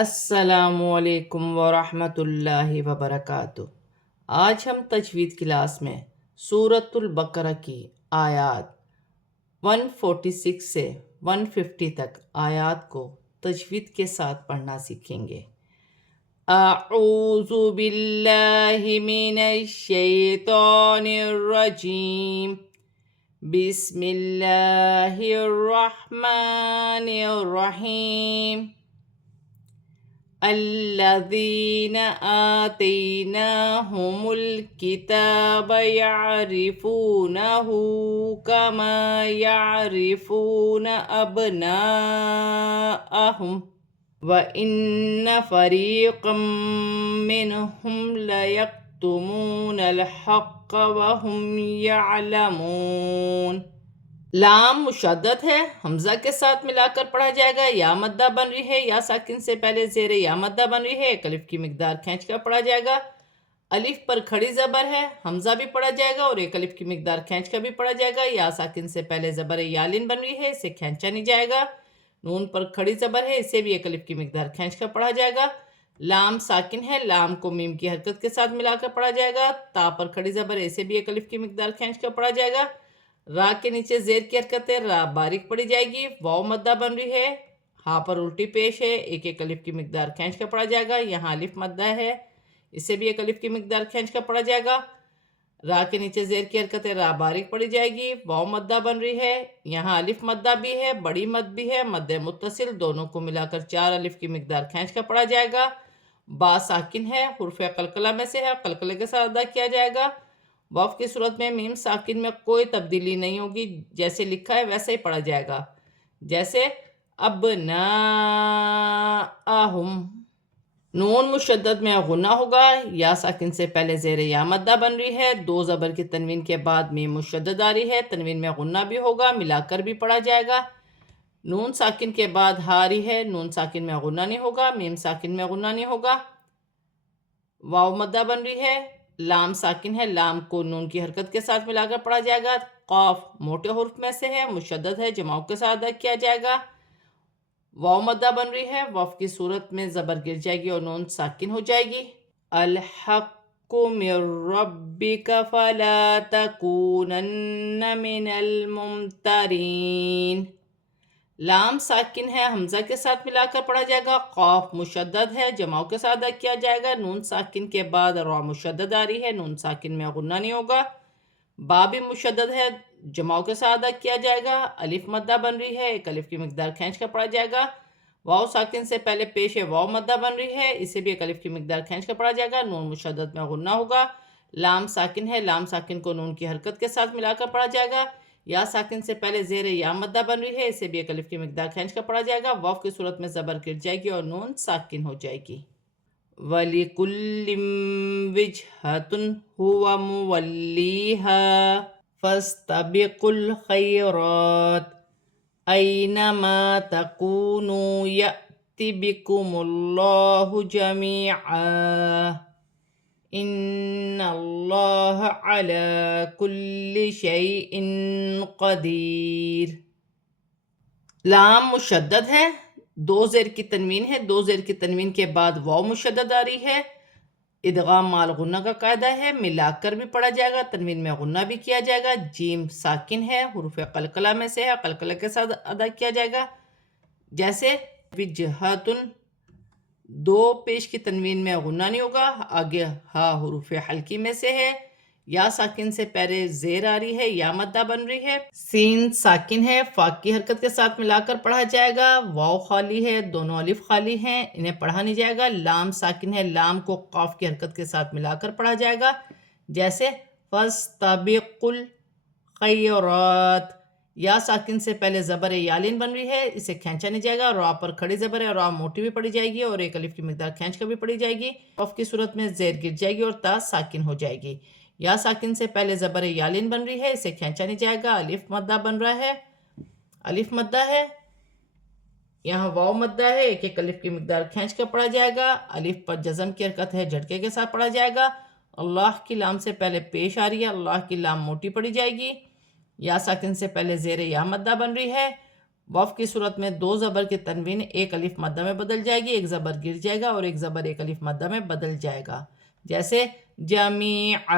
السلام علیکم ورحمۃ اللہ وبرکاتہ۔ آج ہم تجوید کلاس میں سورۃ البقرہ کی آیات 146 سے 150 تک آیات کو تجوید کے ساتھ پڑھنا سیکھیں گے۔ اعوذ باللہ من الشیطان الرجیم، بسم اللہ الرحمن الرحیم۔ الذین آتیناہم الکتاب یعرفونہ کما یعرفون ابناءہم وَإِنَّ فَرِيقًا مِّنْهُمْ لَيَكْتُمُونَ الْحَقَّ وَهُمْ يَعْلَمُونَ۔ لام مشدد ہے، حمزہ کے ساتھ ملا کر پڑھا جائے گا۔ یا مدہ بن رہی ہے، یا ساکن سے پہلے زیر یا مدہ بن رہی ہے، ایک الف کی مقدار کھینچ کر پڑھا جائے گا۔ الف پر کھڑی زبر ہے، حمزہ بھی پڑھا جائے گا اور ایک الف کی مقدار کھینچ کر بھی پڑھا جائے گا۔ یا ساکن سے پہلے زبر یالن بن رہی ہے، اسے کھینچا نہیں جائے گا۔ نون پر کھڑی زبر ہے، اسے بھی ایک الف کی مقدار کھینچ کر پڑھا جائے گا۔ لام ساکن ہے، لام کو میم کی حرکت کے ساتھ ملا کر پڑھا جائے گا۔ تا پر کھڑی زبر ہے، اسے بھی ایک الف کی مقدار کھینچ کر پڑھا جائے گا۔ را کے نیچے زیر کی حرکت ہے، را باریک پڑھی جائے گی۔ واو مدہ بن رہی ہے، ہاں پر الٹی پیش ہے، ایک ایک الف کی مقدار کھینچ کر پڑھا جائے گا۔ یہاں الف مدہ ہے، اسے بھی ایک الف کی مقدار کھینچ کر پڑھا جائے گا۔ را کے نیچے زیر کی حرکت ہے، را باریک پڑھی جائے گی۔ واو مدہ بن رہی ہے، یہاں الف مدہ بھی ہے، بڑی مد بھی ہے، مد متصل، دونوں کو ملا کر 4 الف کی مقدار کھینچ کر پڑھا جائے گا۔ با ساکن ہے، حرف قلقلہ میں سے ہے، قلقلے کے ساتھ ادا کیا جائے گا۔ وقف کی صورت میں میم ساکن میں کوئی تبدیلی نہیں ہوگی، جیسے لکھا ہے ویسے ہی پڑھا جائے گا، جیسے ابناءہم۔ نون مشدد میں غنہ ہوگا، یا ساکن سے پہلے زیر یا مدہ بن رہی ہے، 2 زبر کی تنوین کے بعد میم مشدد آ رہی ہے، تنوین میں غنہ بھی ہوگا، ملا کر بھی پڑھا جائے گا۔ نون ساکن کے بعد ہا آ رہی ہے، نون ساکن میں غنہ نہیں ہوگا، میم ساکن میں غنہ نہیں ہوگا۔ واو مدہ بن رہی ہے، لام ساکن ہے، لام کو نون کی حرکت کے ساتھ ملا کر پڑھا جائے گا۔ قاف موٹے حرف میں سے ہے، مشدد ہے، جماؤں کے ساتھ ادا کیا جائے گا۔ واو مدہ بن رہی ہے، وقف کی صورت میں زبر گر جائے گی اور نون ساکن ہو جائے گی۔ الحق من ربک فلا تکونن من الممترین۔ لام ساکن ہے، حمزہ کے ساتھ ملا کر پڑھا جائے گا۔ قاف مشدد ہے، جماؤں کے ساتھ ادا کیا جائے گا۔ نون ساکن کے بعد را مشدد آ رہی ہے، نون ساکن میں غنہ نہیں ہوگا۔ با بھی مشدد ہے، جماؤں کے ساتھ ادا کیا جائے گا۔ الف مدہ بن رہی ہے، ایک الف کی مقدار کھینچ کر پڑھا جائے گا۔ واو ساکن سے پہلے پیش ہے، واو مدہ بن رہی ہے، اسے بھی ایک الف کی مقدار کھینچ کر پڑھا جائے گا۔ نون مشدد میں غنہ ہوگا۔ لام ساکن ہے، لام ساکن کو نون کی حرکت کے ساتھ ملا کر پڑھا جائے گا۔ یا ساکن سے پہلے زیر یا مدہ بن رہی ہے، اسے بھی ایک الف کی مقدار کھینچ کر پڑھا جائے گا۔ وقف کی صورت میں زبر گر جائے گی اور نون ساکن ہو جائے گی۔ وَلِكُلٍّ وِجْهَةٌ هُوَ مُوَلِّيهَا فَاسْتَبِقُوا الْخَيْرَاتِ أَيْنَمَا تَكُونُوا يَأْتِ بِكُمُ اللَّهُ جَمِيعًا إِنَّ اللَّهَ عَلَى كُلِّ شَيْءٍ قَدِيرٌ۔ لام مشدد ہے، 2 زیر کی تنوین ہے، 2 زیر کی تنوین کے بعد واو مشدد آ رہی ہے۔ ادغام مال غنہ کا قاعدہ ہے، ملا کر بھی پڑھا جائے گا، تنوین میں غنہ بھی کیا جائے گا۔ جیم ساکن ہے، حروف قلقلہ میں سے ہے، قلقلہ کے ساتھ ادا کیا جائے گا، جیسے وجہتن۔ 2 پیش کی تنوین میں غنہ نہیں ہوگا، آگے ہا حروف حلقی میں سے ہے۔ یا ساکن سے پہلے زیر آ رہی ہے، یا مدہ بن رہی ہے۔ سین ساکن ہے، فا کی حرکت کے ساتھ ملا کر پڑھا جائے گا۔ واو خالی ہے، دونوں الف خالی ہیں، انہیں پڑھا نہیں جائے گا۔ لام ساکن ہے، لام کو قاف کی حرکت کے ساتھ ملا کر پڑھا جائے گا، جیسے فَاسْتَبِقُوا الْخَيْرَاتِ۔ یا ساکن سے پہلے زبر یالین بن رہی ہے، اسے کھینچا نہیں جائے گا۔ را پر کھڑی زبر ہے، را موٹی بھی پڑھی جائے گی اور ایک الف کی مقدار کھینچ کر بھی پڑھی جائے گی۔ وقف کی صورت میں زیر گر جائے گی اور تا ساکن ہو جائے گی۔ یا ساکن سے پہلے زبر یالین بن رہی ہے، اسے کھینچا نہیں جائے گا۔ الف مدہ بن رہا ہے، الف مدہ ہے، یہاں واو مدہ ہے، ایک ایک الف کی مقدار کھینچ کر پڑھا جائے گا۔ الف پر جزم کی حرکت ہے، جھٹکے کے ساتھ پڑھا جائے گا۔ اللہ کی لام سے پہلے پیش آ رہی ہے، اللہ کی لام موٹی پڑھی جائے گی۔ یا ساکن سے پہلے زیر یا مدہ بن رہی ہے۔ وف کی صورت میں دو زبر کی تنوین ایک الف مدہ میں بدل جائے گی، ایک زبر گر جائے گا اور ایک زبر ایک الف مدہ میں بدل جائے گا، جیسے جمیع۔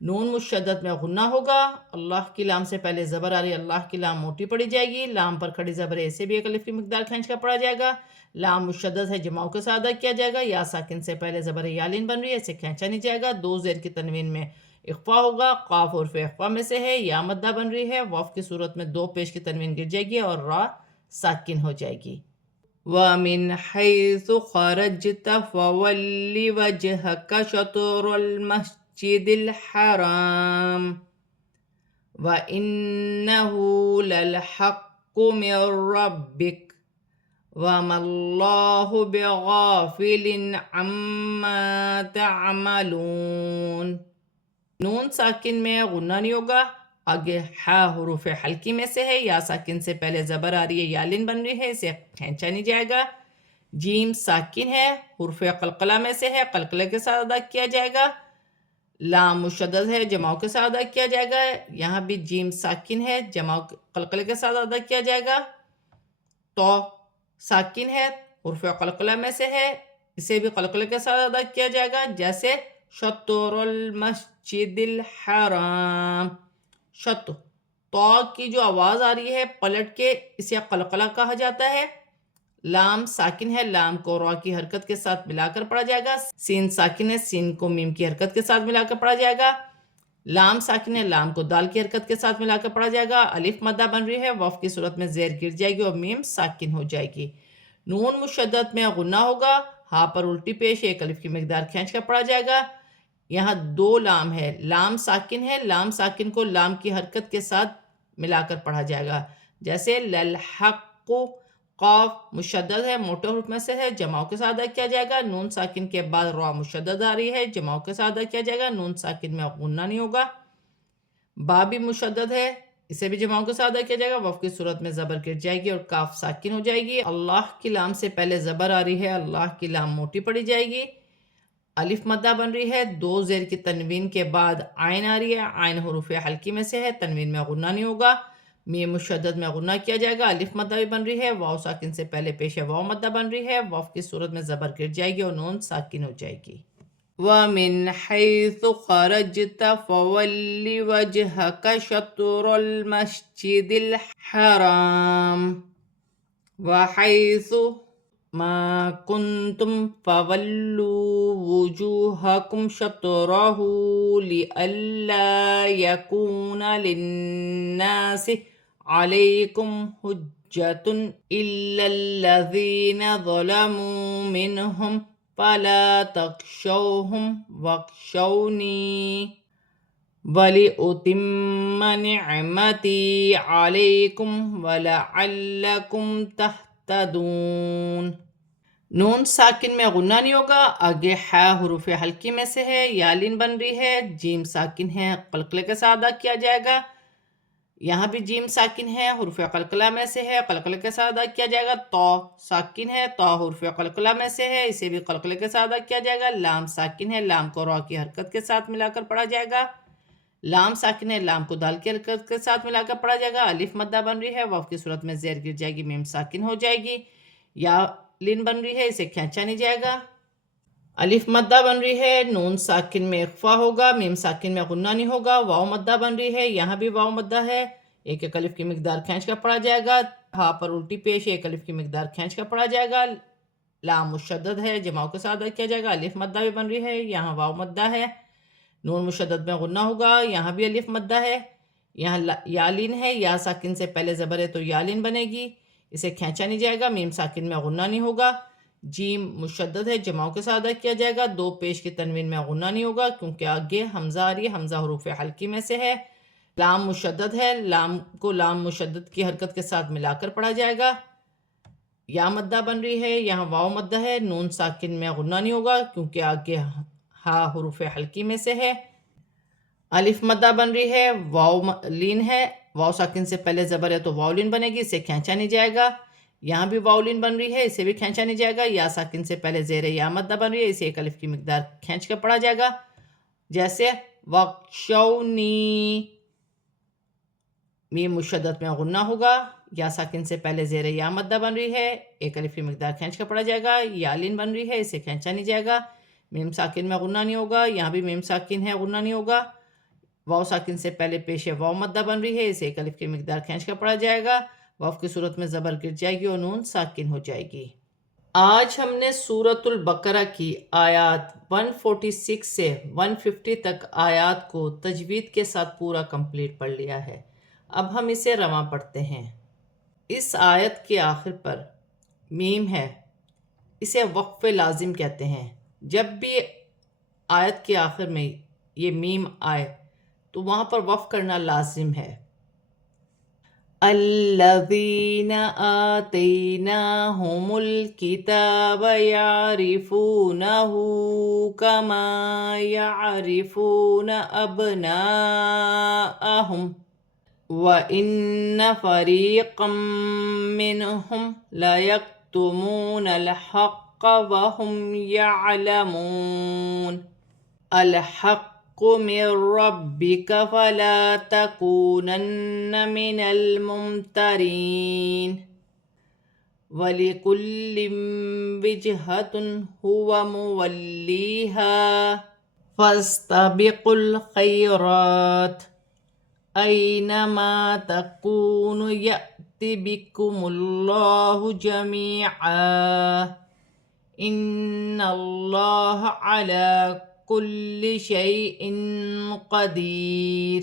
نون مشدد میں غنہ ہوگا، اللہ کی لام سے پہلے زبر آ رہی ہے، اللہ کی لام موٹی پڑی جائے گی، لام پر کھڑی زبر ہے، اسے بھی ایک الف کی مقدار کھینچ کر پڑھا جائے گا۔ لام مشدد ہے، جماؤں کے ساتھ ادا کیا جائے گا، یا ساکن سے پہلے زبر یالین بن رہی ہے، اسے کھینچا نہیں جائے گا۔ دو زیر کی تنوین میں اخفا ہوگا، قاف حرف اخفا میں سے ہے، یا مدہ بن رہی ہے، وف کی صورت میں دو پیش کی تنوین گر جائے گی اور را ساکن ہو جائے گی۔ وَمِنْ حَيْثُ خَرَجْتَ فَوَلِّ وَجْهَكَ شَطْرَ الْمَسْجِدِ الْحَرَامِ وَإِنَّهُ لَلْحَقُّ مِنْ رَبِّكَ وَمَا اللَّهُ بِغَافِلٍ عَمَّا تَعْمَلُونَ۔ نون ساکن میں غنہ نہیں ہوگا، آگے ہا حروف حلقی میں سے ہے، یا ساکن سے پہلے زبر آ رہی ہے، یالین بن رہی ہے، اسے کھینچا نہیں جائے گا۔ جیم ساکن ہے، حروف قلقلہ میں سے ہے، قلقلے کے ساتھ ادا کیا جائے گا۔ لام مشدد ہے، جماؤں کے ساتھ ادا کیا جائے گا، یہاں بھی جیم ساکن ہے، جماؤں قلقلے کے ساتھ ادا کیا جائے گا۔ تو ساکن ہے، حروف قلقلہ میں سے ہے، اسے بھی قلقلے کے ساتھ ادا کیا جائے گا، جیسے شطر المسجد الحرام۔ شط تو کی جو آواز آ رہی ہے پلٹ کے اسے قلقلہ کہا جاتا ہے۔ لام ساکن ہے، لام کو را کی حرکت کے ساتھ ملا کر پڑھا جائے گا۔ سین ساکن ہے، سین کو میم کی حرکت کے ساتھ ملا کر پڑھا جائے گا۔ لام ساکن ہے، لام کو دال کی حرکت کے ساتھ ملا کر پڑھا جائے گا۔ الف مدہ بن رہی ہے، وف کی صورت میں زیر گر جائے گی اور میم ساکن ہو جائے گی۔ نون مشدد میں غنہ ہوگا، ہاں پر الٹی پیش ایک الف کی مقدار کھینچ کر پڑھا جائے گا۔ یہاں دو لام ہے، لام ساکن ہے، لام ساکن کو لام کی حرکت کے ساتھ ملا کر پڑھا جائے گا، جیسے للحق۔ قاف مشدد ہے، موٹے حروف میں سے ہے، جماؤں کے ساتھ ادا کیا جائے گا۔ نون ساکن کے بعد را مشدد آ رہی ہے، جماؤں کے ساتھ ادا کیا جائے گا، نون ساکن میں غنہ نہیں ہوگا۔ با بھی مشدد ہے، اسے بھی جماؤں کے ساتھ ادا کیا جائے گا، وف کی صورت میں زبر گر جائے گی اور کاف ساکن ہو جائے گی۔ اللہ کی لام سے پہلے زبر آ رہی ہے، اللہ کی لام موٹی پڑی جائے گی۔ الف مدہ بن رہی ہے، دو زیر کی تنوین کے بعد عین آ رہی ہے، عین حروف حلقی میں سے ہے، تنوین میں غنہ نہیں ہوگا۔ میم مشدد میں غنہ کیا جائے گا، الف مدہ بھی بن رہی ہے، واو ساکن سے پہلے پیش ہے، واو مدہ بن رہی ہے، وف کی صورت میں زبر گر جائے گی اور نون ساکن ہو جائے گی۔ وَمِنْ حَيْثُ خَرَجْتَ فَوَلِّ وَجْهَكَ شَطْرَ الْمَسْجِدِ الْحَرَامِ وَحَيْثُ مَا كُنْتُمْ فَوَلُّوا وُجُوهَكُمْ شَطْرَهُ لِئَلَّا يَكُونَ لِلنَّاسِ عَلَيْكُمْ حُجَّةٌ إِلَّا الَّذِينَ ظَلَمُوا مِنْهُمْ فَلَا تَخْشَوْهُمْ وَاخْشَوْنِي وَلِأُتِمَّ نِعْمَتِي عَلَيْكُمْ وَلَعَلَّكُمْ تَهْتَدُونَ۔ نون ساکن میں غنہ نہیں ہوگا، آگے ہا حروف حلقی میں سے ہے، یالین بن رہی ہے، جیم ساکن ہے، قلقلے کے ساتھ ادا کیا جائے گا۔ یہاں بھی جیم ساکن ہے، حروف قلقلہ میں سے ہے، قلقلے کے ساتھ ادا کیا جائے گا۔ تو ساکن ہے، تو حروف قلقلہ میں سے ہے، اسے بھی قلقلے کے ساتھ ادا کیا جائے گا۔ لام ساکن ہے، لام کو را کی حرکت کے ساتھ ملا کر پڑھا جائے گا۔ لام ساکن ہے، لام کو دال کی حرکت کے ساتھ ملا کر پڑھا جائے گا۔ الف مدہ بن رہی ہے، وف کی صورت میں زیر گر جائے گی، میم ساکن ہو جائے گی۔ یا لین بن رہی ہے، اسے کھینچا نہیں جائے گا۔ الف مدہ بن رہی ہے، نون ساکن میں اخفا ہوگا، میم ساکن میں غنہ نہیں ہوگا۔ واو مدہ بن رہی ہے، یہاں بھی واو مدہ ہے، ایک ایک الف کی مقدار کھینچ کر پڑھا جائے گا۔ ہاں پر الٹی پیش ایک الف کی مقدار کھینچ کر پڑھا جائے گا۔ لام مشدد ہے، جماؤں کے ساتھ ادا کیا جائے گا، الف مدہ بھی بن رہی ہے، یہاں واو مدہ ہے۔ نون مشدد میں غنہ ہوگا، یہاں بھی الف مدہ ہے، یہاں یالین ہے، یا ساکن سے پہلے زبر ہے تو یالین بنے گی، اسے کھینچا نہیں جائے گا۔ میم ساکن میں غنہ نہیں ہوگا۔ جیم مشدد ہے، جماؤں کے ساتھ ادا کیا جائے گا، دو پیش کی تنوین میں غنہ نہیں ہوگا کیونکہ آگے حمزہ آ رہی ہے، حمزہ حروف حلقی میں سے ہے۔ لام مشدد ہے، لام کو لام مشدد کی حرکت کے ساتھ ملا کر پڑھا جائے گا۔ یا مدہ بن رہی ہے، یہاں واو مدہ ہے، نون ساکن میں غنہ نہیں ہوگا کیونکہ آگے ہا حروف حلقی میں سے ہے۔ الف مدہ بن رہی ہے، واو لین ہے، واو ساکن سے پہلے زبر ہے تو واو لین بنے گی، اسے کھینچا نہیں جائے گا۔ یہاں بھی واو لین بن رہی ہے، اسے بھی کھینچا نہیں جائے گا۔ یا ساکن سے پہلے زیر یا مدہ بن رہی ہے، اسے ایک الف کی مقدار کھینچ کر پڑھا جائے گا، جیسے وَاخْشَوْنِی۔ میم مشدد میں غنہ ہوگا، یا ساکن سے پہلے زیر یا مدہ بن رہی ہے، ایک الف کی مقدار کھینچ کر پڑھا جائے گا، یا لین بن رہی ہے اسے کھینچا نہیں جائے گا، میم ساکن میں غنہ نہیں ہوگا، یہاں بھی میم ساکن ہے غنہ نہیں ہوگا، واو ساکن سے پہلے پیش واو مدہ بن رہی ہے، اسے ایک الف کی مقدار کھینچ کر پڑھا جائے گا، واو کی صورت میں زبر گر جائے گی اور نون ساکن ہو جائے گی۔ آج ہم نے سورۃ البقرہ کی آیات 146 سے 150 تک آیات کو تجوید کے ساتھ پورا کمپلیٹ پڑھ لیا ہے۔ اب ہم اسے رواں پڑھتے ہیں۔ اس آیت کے آخر پر میم ہے، اسے وقف لازم کہتے ہیں۔ جب بھی آیت کے آخر میں یہ میم آئے تو وہاں پر وقف کرنا لازم ہے۔ الذین آتیناہم الکتاب یعرفونہ کما یعرفون ابناءہم وَإِنَّ فَرِيقًا مِّنْهُمْ لَيَكْتُمُونَ الْحَقَّ وَهُمْ يَعْلَمُونَ الْحَقُّ مِنْ رَبِّكَ فَلَا تَكُونَنَّ مِنَ الْمُمْتَرِينَ وَلِكُلٍّ وِجْهَةٌ هُوَ مُوَلِّيهَا فَاسْتَبِقُوا الْخَيْرَاتِ أَيْنَمَا تَكُونُوا يَأْتِ بِكُمُ اللَّهُ جَمِيعًا إِنَّ اللَّهَ عَلَى كُلِّ شَيْءٍ قَدِيرٌ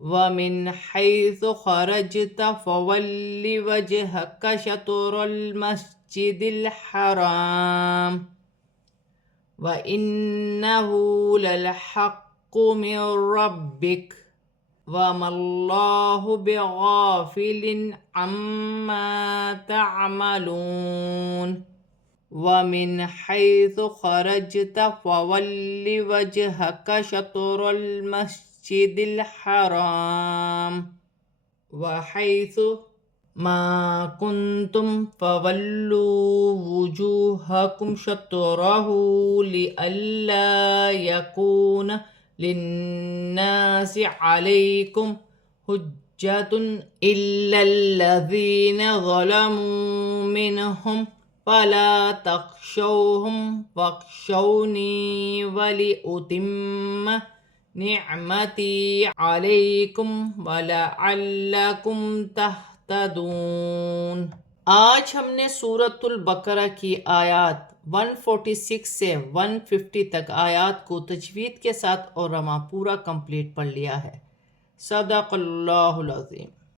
وَمِنْ حَيْثُ خَرَجْتَ فَوَلِّ وَجْهَكَ شَطْرَ الْمَسْجِدِ الْحَرَامِ وَإِنَّهُ لَلْحَقُّ مِنْ رَبِّكَ وَمَا اللَّهُ بِغَافِلٍ عَمَّا تَعْمَلُونَ وَمِنْ حَيْثُ خَرَجْتَ فَوَلِّ وَجْهَكَ شَطْرَ الْمَسْجِدِ الْحَرَامِ وَحَيْثُ مَا كُنْتُمْ فَوَلُّوا وُجُوهَكُمْ شَطْرَهُ لِئَلَّا يَكُونَ لِلنَّاسِ عَلَيْكُمْ حُجَّةٌ إِلَّا الَّذِينَ ظَلَمُوا مِنْهُمْ فَلَا تَخْشَوْهُمْ وَاخْشَوْنِي وَلِأُتِمَّ نِعْمَتِي عَلَيْكُمْ وَلَعَلَّكُمْ تَهْتَدُونَ۔ آج ہم نے سورۃ البقرہ کی آیات 146 سے 150 تک آیات کو تجوید کے ساتھ اور رواں پورا کمپلیٹ پڑھ لیا ہے۔ صدق اللہ العظیم۔